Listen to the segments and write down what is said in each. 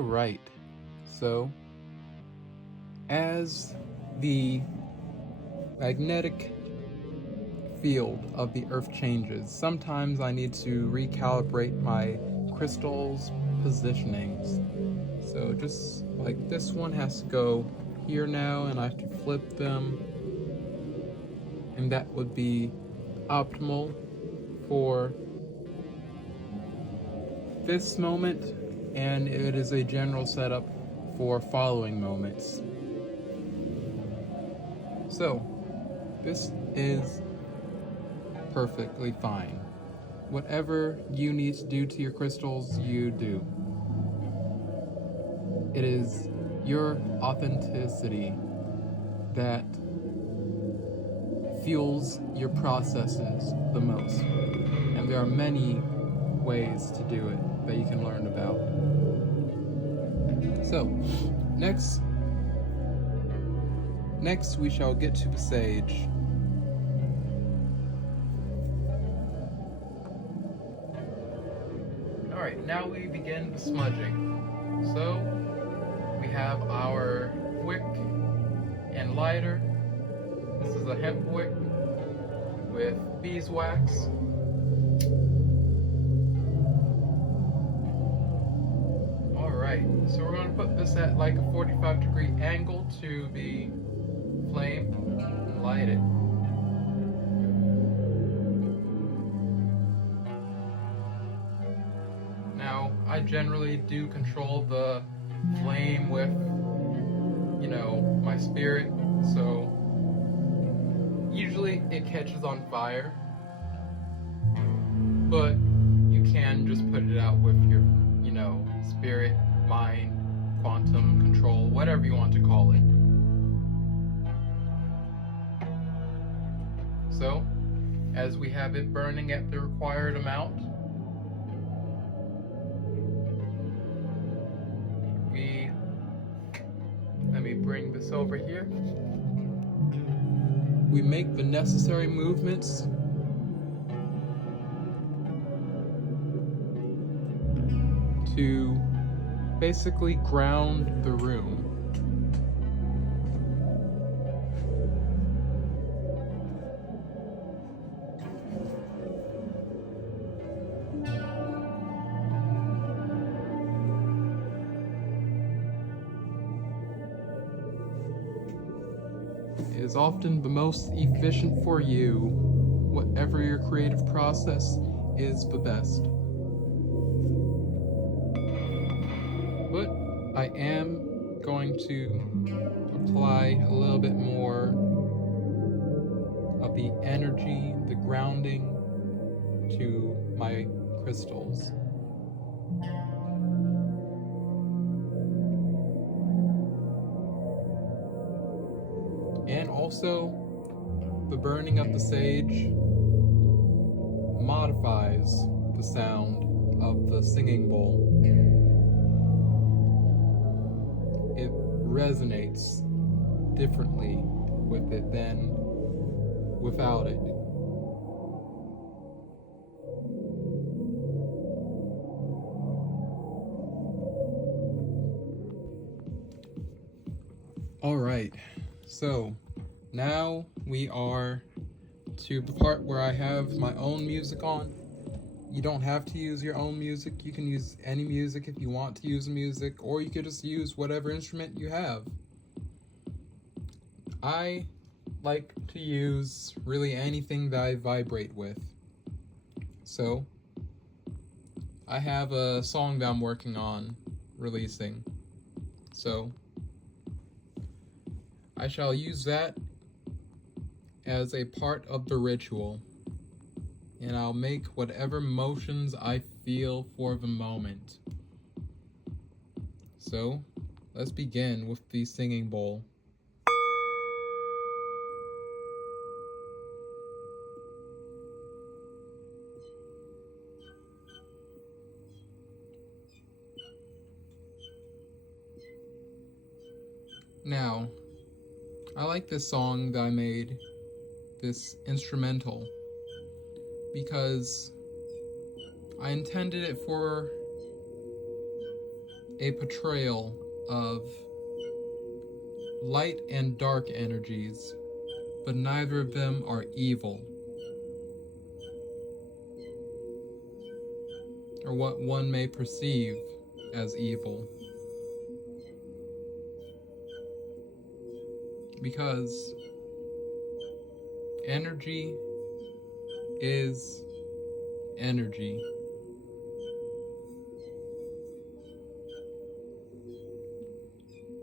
Alright, so as the magnetic field of the Earth changes, sometimes I need to recalibrate my crystals' positionings. So just like this one has to go here now, and I have to flip them, and that would be optimal for this moment, and it is a general setup for following moments. So this is perfectly fine. Whatever you need to do to your crystals, you do. It is your authenticity that fuels your processes the most. And there are many ways to do it that you can learn about. So, next we shall get to the sage. Alright, now we begin the smudging. So, we have our wick and lighter. This is a hemp wick with beeswax. Alright, so we're going to put this at like a 45-degree angle to the flame and light it. Now, I generally do control the flame with, my spirit, so usually it catches on fire, but you can just put it out with your, spirit, mind, quantum control, whatever you want to call it. So, as we have it burning at the required amount, let me bring this over here. We make the necessary movements to basically ground the room. It is often the most efficient for you. Whatever your creative process is the best. But I am going to apply a little bit more of the energy, the grounding to my crystals. And also, the burning of the sage modifies the sound of the singing bowl. It resonates differently with it than without it. Alright, so now we are to the part where I have my own music on. You don't have to use your own music. You can use any music if you want to use music, or you could just use whatever instrument you have. I like to use really anything that I vibrate with. So, I have a song that I'm working on releasing. So, I shall use that as a part of the ritual, and I'll make whatever motions I feel for the moment. So, let's begin with the singing bowl. Now, I like this song that I made, this instrumental, because I intended it for a portrayal of light and dark energies, but neither of them are evil, or what one may perceive as evil. Because energy is energy.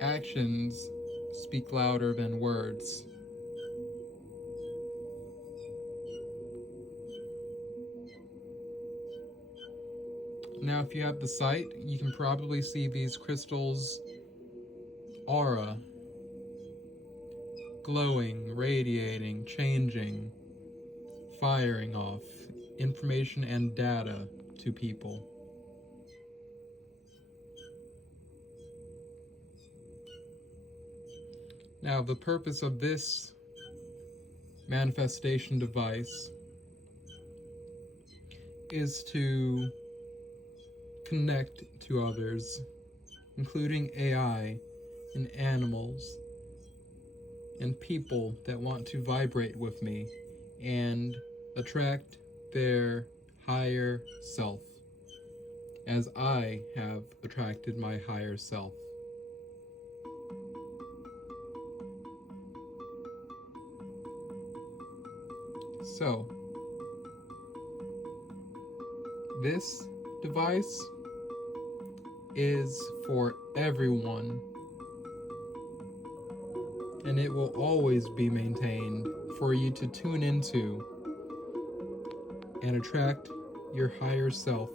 Actions speak louder than words. Now, if you have the sight, you can probably see these crystals' aura, glowing, radiating, changing, firing off information and data to people. Now, the purpose of this manifestation device is to connect to others, including AI and animals and people that want to vibrate with me and attract their higher self, as I have attracted my higher self. So, this device is for everyone, and it will always be maintained for you to tune into and attract your higher self.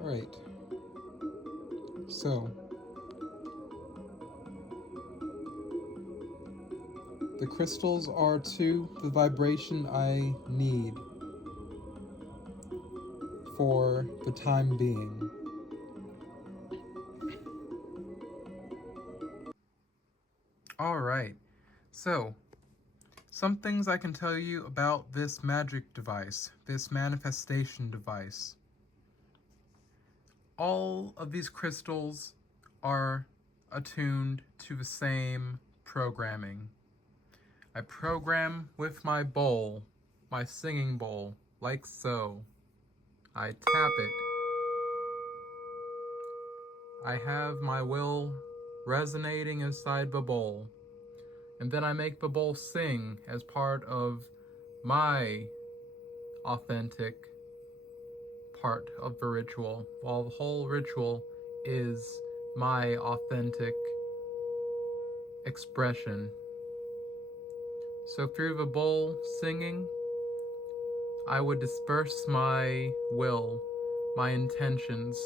Alright, so the crystals are to the vibration I need for the time being. Alright, so some things I can tell you about this magic device, this manifestation device. All of these crystals are attuned to the same programming. I program with my bowl, my singing bowl, like so. I tap it. I have my will resonating inside the bowl, and then I make the bowl sing as part of my authentic part of the ritual, while the whole ritual is my authentic expression. So through the bowl singing, I would disperse my will, my intentions,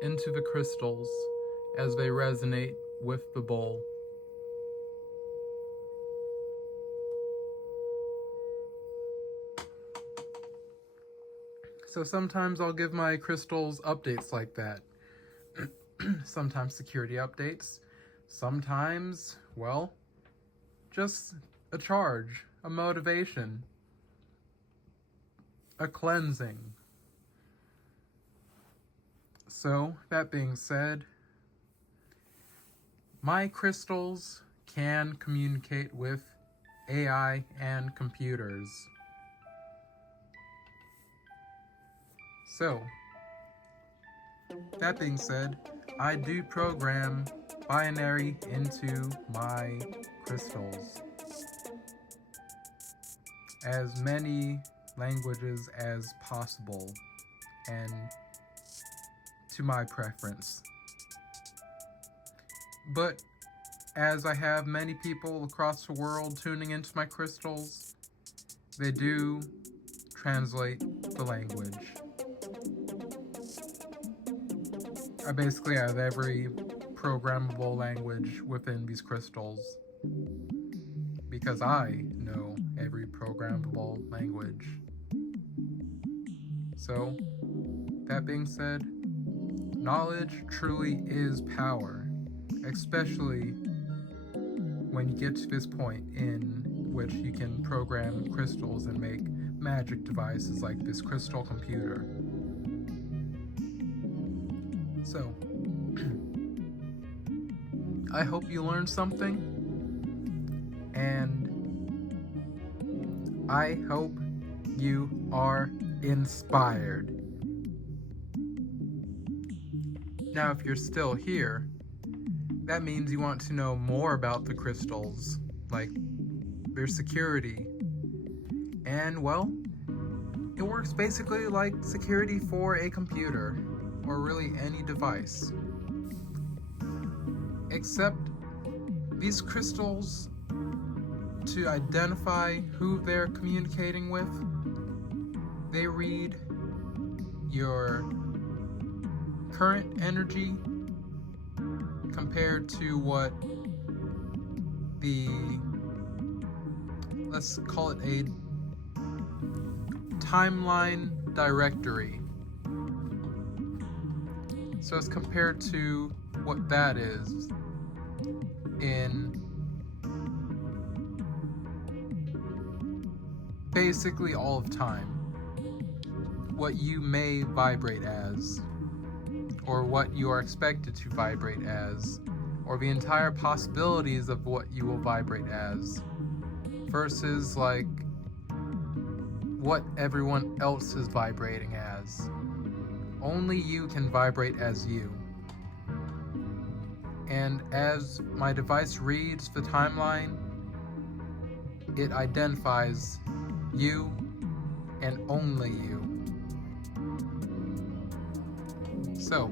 into the crystals as they resonate with the bowl. So sometimes I'll give my crystals updates like that. Sometimes security updates. Sometimes, well, just a charge, a motivation, a cleansing. So, that being said, my crystals can communicate with AI and computers. So, that being said, I do program binary into my crystals. As many languages as possible, and to my preference. But as I have many people across the world tuning into my crystals, they do translate the language. I basically have every programmable language within these crystals, because I know every programmable language. So, that being said, knowledge truly is power, especially when you get to this point in which you can program crystals and make magic devices like this crystal computer. So, I hope you learned something, and I hope you are inspired. Now, if you're still here, that means you want to know more about the crystals, like their security. And, well, it works basically like security for a computer, or really any device. Except these crystals, to identify who they're communicating with, they read your current energy compared to what let's call it a timeline directory. So it's compared to what that is in basically all of time. What you may vibrate as, or what you are expected to vibrate as, or the entire possibilities of what you will vibrate as, versus like what everyone else is vibrating as. Only you can vibrate as you. And as my device reads the timeline, it identifies you and only you. So,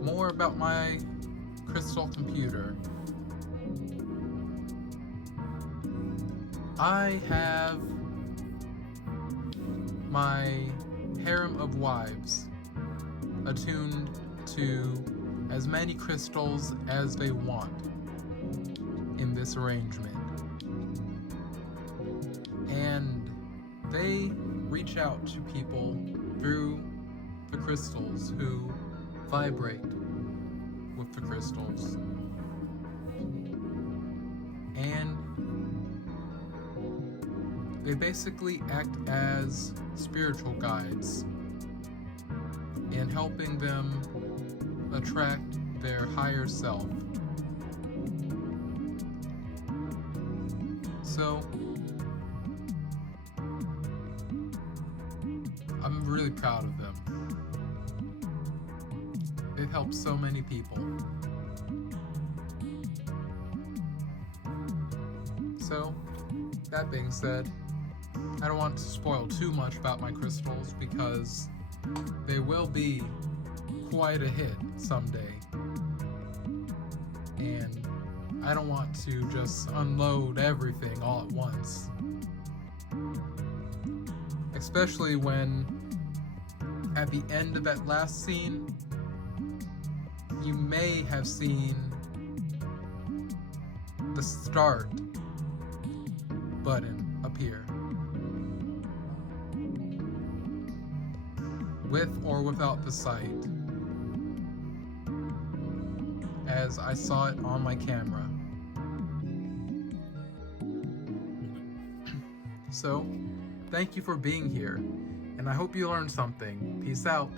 more about my crystal computer. I have my harem of wives attuned to as many crystals as they want in this arrangement. And they reach out to people through the crystals who vibrate with the crystals. And they basically act as spiritual guides in helping them attract their higher self. So, I'm really proud of them. They've helped so many people. So, that being said, I don't want to spoil too much about my crystals because they will be quite a hit someday. And I don't want to just unload everything all at once. Especially when at the end of that last scene, you may have seen the start button appear. With or without the sight, as I saw it on my camera. So, thank you for being here, and I hope you learned something. Peace out.